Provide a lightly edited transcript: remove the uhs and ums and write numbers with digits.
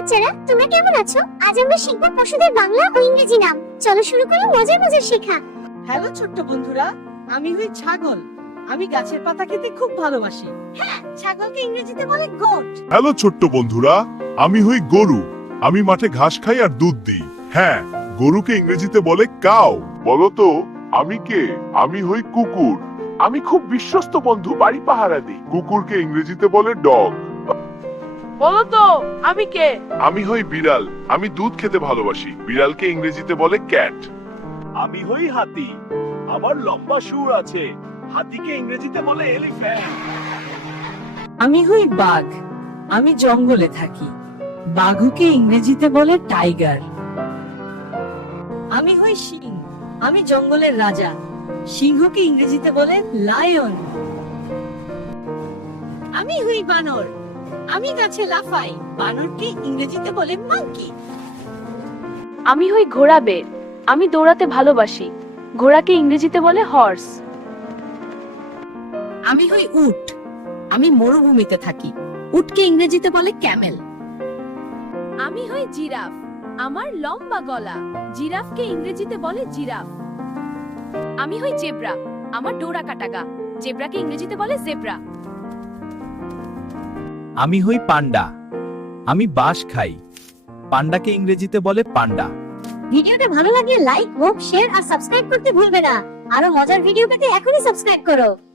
বাচ্চারা, তোমরা কেমন আছো? আজ আমরা শিখব পশুদের বাংলা ও ইংরেজি নাম। চলো শুরু করি মজার মজার শেখা। হ্যালো ছোট্ট বন্ধুরা, আমি হই ছাগল। আমি গাছের পাতা খেতে খুব ভালোবাসি। হ্যাঁ, ছাগলকে ইংরেজিতে বলে গোট। হ্যালো ছোট্ট বন্ধুরা, আমি হই গরু। আমি মাঠে ঘাস খাই আর দুধ দিই। হ্যাঁ, গরুকে ইংরেজিতে বলে কাউ। বলো তো আমি কে? আমি হই কুকুর। আমি খুব বিশ্বস্ত বন্ধু, বাড়ি পাহারা দিই। কুকুরকে ইংরেজিতে বলে ডগ। বলো তো আমি কে? আমি হই বিড়াল। আমি দুধ খেতে ভালোবাসি। বিড়ালকে ইংরেজিতে বলে ক্যাট। আমি হই হাতি। আমার লম্বা সুর আছে। হাতিকে ইংরেজিতে বলে এলিফ্যান্ট। আমি হই বাঘ। আমি জঙ্গলে থাকি। বাঘকে ইংরেজিতে বলে টাইগার। আমি হই সিংহ। আমি জঙ্গলের রাজা। সিংহকে ইংরেজিতে বলে লায়ন। আমি হই বানর। আমি গাছে লাফাই। বানরকে ইংরেজিতে বলে মাঙ্কি। আমি হই ঘোড়া বের। আমি দৌড়াতে ভালোবাসি। ঘোড়াকে ইংরেজিতে বলে হর্স। আমি হই উট। আমি মরুভূমিতে থাকি। উটকে ইংরেজিতে বলে ক্যামেল। আমি হই জিরাফ। আমার লম্বা গলা। জিরাফকে ইংরেজিতে বলে জিরাফ। আমি হই জেব্রা। আমার ডোরা কাটা গা। জেব্রাকে ইংরেজিতে বলে জেব্রা। আমি হই পান্ডা। আমি বাঁশ খাই। পান্ডাকে ইংরেজিতে বলে পান্ডা। ভিডিওটা ভালো লাগলে লাইক, শেয়ার আর সাবস্ক্রাইব করতে ভুলবে না। আরো মজার ভিডিও পেতে এখনই সাবস্ক্রাইব করো।